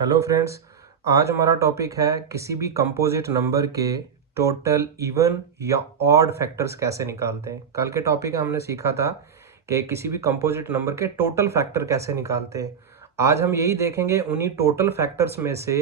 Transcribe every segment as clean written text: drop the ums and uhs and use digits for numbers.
Hello friends, आज हमारा topic है किसी भी कंपोजिट नंबर के टोटल इवन या ऑड फैक्टर्स कैसे निकालते हैं। कल के टॉपिक में हमने सीखा था कि किसी भी कंपोजिट नंबर के टोटल फैक्टर कैसे निकालते हैं। आज हम यही देखेंगे उन्हीं टोटल फैक्टर्स में से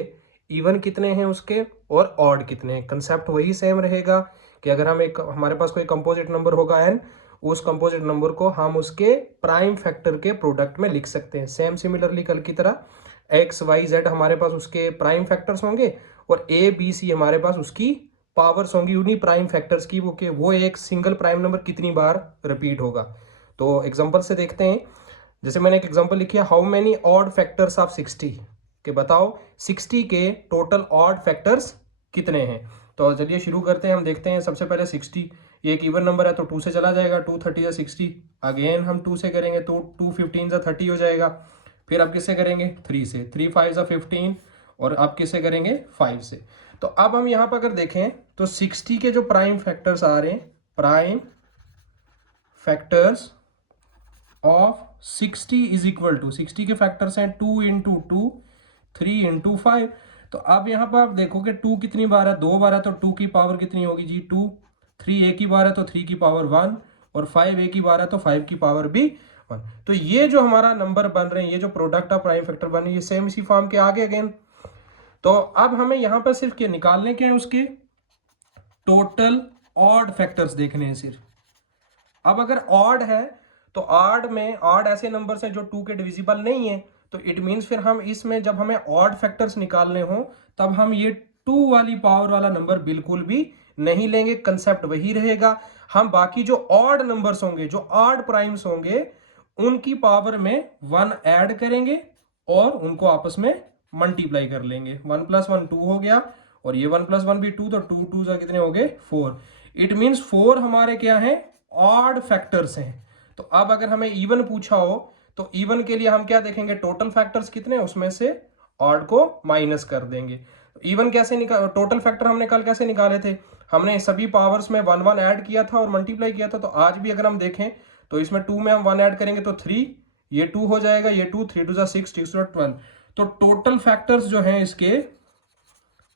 इवन कितने हैं उसके और ऑड कितने हैं। कंसेप्ट वही सेम रहेगा कि अगर हमारे पास कोई कंपोजिट नंबर होगा n, उस कंपोजिट नंबर को हम उसके प्राइम फैक्टर के प्रोडक्ट में लिख सकते हैं। सेम सिमिलरली कल की तरह एक्स वाई जेड हमारे पास उसके प्राइम फैक्टर्स होंगे और ए बी सी हमारे पास उसकी पावर्स होंगी उन्हीं प्राइम फैक्टर्स की। वो एक सिंगल प्राइम नंबर कितनी बार रिपीट होगा। तो एग्जांपल से देखते हैं। जैसे मैंने एक एग्जांपल लिखी है, how many odd factors of 60, के बताओ 60 के टोटल ऑड फैक्टर्स कितने हैं। तो चलिए शुरू करते हैं। हम देखते हैं सबसे पहले 60, ये एक इवन नंबर है तो 2 से चला जाएगा, 2 30 या 60। अगेन हम 2 से करेंगे तो 2 15 या 30 हो जाएगा। फिर आप किससे करेंगे 3 से, 3 5 या 15, और आप किससे करेंगे 5 से। तो अब हम यहाँ पर अगर देखें तो 60 के जो प्राइम फैक्टर्स आ रहे हैं, prime factors of 60 is equal to 60 के फैक्टर्स हैं 2 इंटू 2, 3 इंटू 5। तो अब यहाँ पर आप देखोगे 2 कितनी बार है, 2 बार है, तो 2 की पावर कितनी होगी जी 2। 3 एक ही बार है तो 3 की पावर 1, और 5 एक ही बार है तो 5 की पावर भी 1। तो ये जो हमारा नंबर बन रहे हैं, ये जो प्रोडक्ट ऑफ प्राइम फैक्टर बन रहे हैं, ये सेम इसी फॉर्म के आगे अगेन। तो अब हमें यहाँ पर सिर्फ क्या निकालने के हैं, उसके टोटल ऑड फैक्टर्स देखने हैं सिर्फ। अब अगर ऑड है तो ऑड ऐसे नंबर्स हैं जो 2 के डिविजिबल नहीं है, तो इट मींस फिर हम इसमें जब हमें ऑड फैक्टर्स निकालने हो तब हम ये 2 वाली पावर वाला नंबर बिल्कुल भी नहीं लेंगे। कंसेप्ट वही रहेगा। हम बाकी जो ऑड नंबर्स होंगे, जो ऑड प्राइम्स होंगे, उनकी पावर में 1 ऐड करेंगे और उनको आपस में मल्टीप्लाई कर लेंगे। 1 + 1 2 हो गया, और ये 1 + 1 भी 2, तो 2 2 से कितने हो गए 4। इट मींस 4 हमारे क्या है, ऑड फैक्टर्स हैं। तो अब अगर हमें इवन पूछा हो तो इवन के लिए हम क्या देखेंगे, टोटल फैक्टर्स कितने, उसमें से ऑड को माइनस कर देंगे। इवन कैसे निकाल, टोटल फैक्टर हमने कल कैसे निकाले थे, हमने सभी पावर्स में 1 1 ऐड किया था और मल्टीप्लाई किया था। तो आज भी अगर हम देखें तो इसमें 2 में हम 1 ऐड करेंगे तो 3, ये 2 हो जाएगा, ये 2, 3 2 6 6 12। तो टोटल फैक्टर्स जो हैं, इसके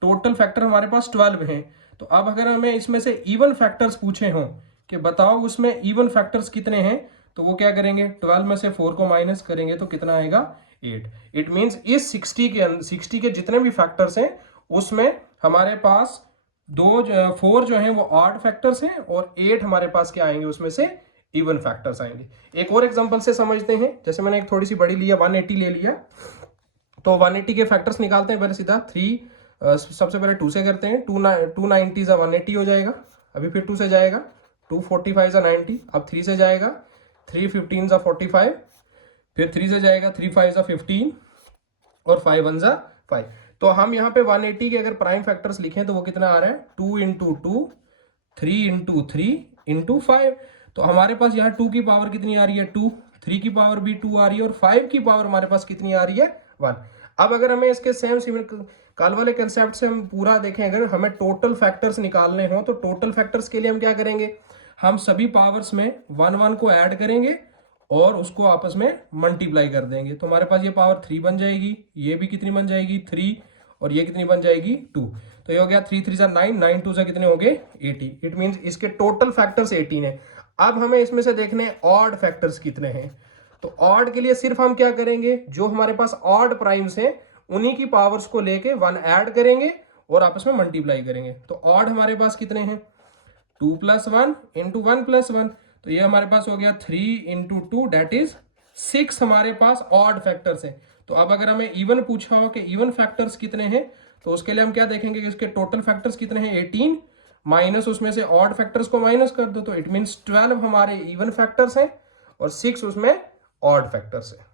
टोटल फैक्टर हमारे पास 12 हैं। तो अब अगर हमें इसमें से इवन फैक्टर्स पूछे हों कि बताओ उसमें इवन फैक्टर्स कितने हैं, तो वो क्या करेंगे, 12 में से 4 को माइनस करेंगे तो कितना आएगा 8। इट मींस इस 60 के जितने भी फैक्टर्स हैं उसमें हमारे पास 4 जो हैं वो ऑड फैक्टर्स हैं और 8 हमारे पास क्या आएंगे, उसमें से इवन फैक्टर्स आएंगे। एक और एग्जांपल से समझते हैं। जैसे मैंने एक थोड़ी सी बड़ी लिया, 180 ले लिया, तो 180 के फैक्टर्स निकालते हैं। पहले सीधा 3, सबसे पहले 2 से करते हैं, 2 90 से 180 हो जाएगा। अभी फिर 2 से जाएगा, 2 45 से 90। अब 3 से जाएगा, 3 15 से 45। फिर 3 से जाएगा, 3 5 से 15, और 5 1 से 5। तो हम यहाँ पे 180 के अगर प्राइम फैक्टर्स लिखें तो वो कितना आ रहा है, 2 इंटू 2, 3 इंटू 3 इंटू 5। तो हमारे पास यहाँ 2 की पावर कितनी आ रही है 2, 3 की पावर भी 2 आ रही है, और 5 की पावर हमारे पास कितनी आ रही है 1। अब अगर हमें इसके सेम सिमिलर कल वाले कंसेप्ट से हम पूरा देखें, अगर हमें टोटल फैक्टर्स निकालने हो तो टोटल फैक्टर्स के लिए हम क्या करेंगे, हम सभी पावर्स में 1 1 को ऐड करेंगे और उसको आपस में मल्टीप्लाई कर देंगे। तो हमारे पास ये पावर 3 बन जाएगी, ये भी कितनी बन जाएगी 3, और ये कितनी बन जाएगी 2। तो ये हो गया 3 3 से 9, 9 2 से कितने हो गए 80। इट मींस इसके टोटल फैक्टर्स 18 है। अब हमें इसमें से देखने ऑड फैक्टर्स कितने हैं। तो ऑड के लिए सिर्फ हम क्या करेंगे, जो हमारे पास ऑड प्राइम्स हैं उन्हीं की पावर्स को लेके 1 ऐड करेंगे और आपस में मल्टीप्लाई करेंगे। तो ऑड हमारे पास कितने हैं, 2 + 1 इंटू 1 + 1। तो ये हमारे पास हो गया 3 इंटू 2, डेट इज 6 हमारे पास ऑड फैक्टर्स हैं। तो अब अगर हमें इवन पूछा हो कि इवन फैक्टर्स कितने हैं, तो उसके लिए हम क्या देखेंगे कि इसके टोटल फैक्टर्स कितने हैं 18, माइनस उसमें से ऑड फैक्टर्स को माइनस कर दो, तो इट मीन्स 12 हमारे इवन फैक्टर्स हैं और 6 उसमें ऑड फैक्टर्स हैं।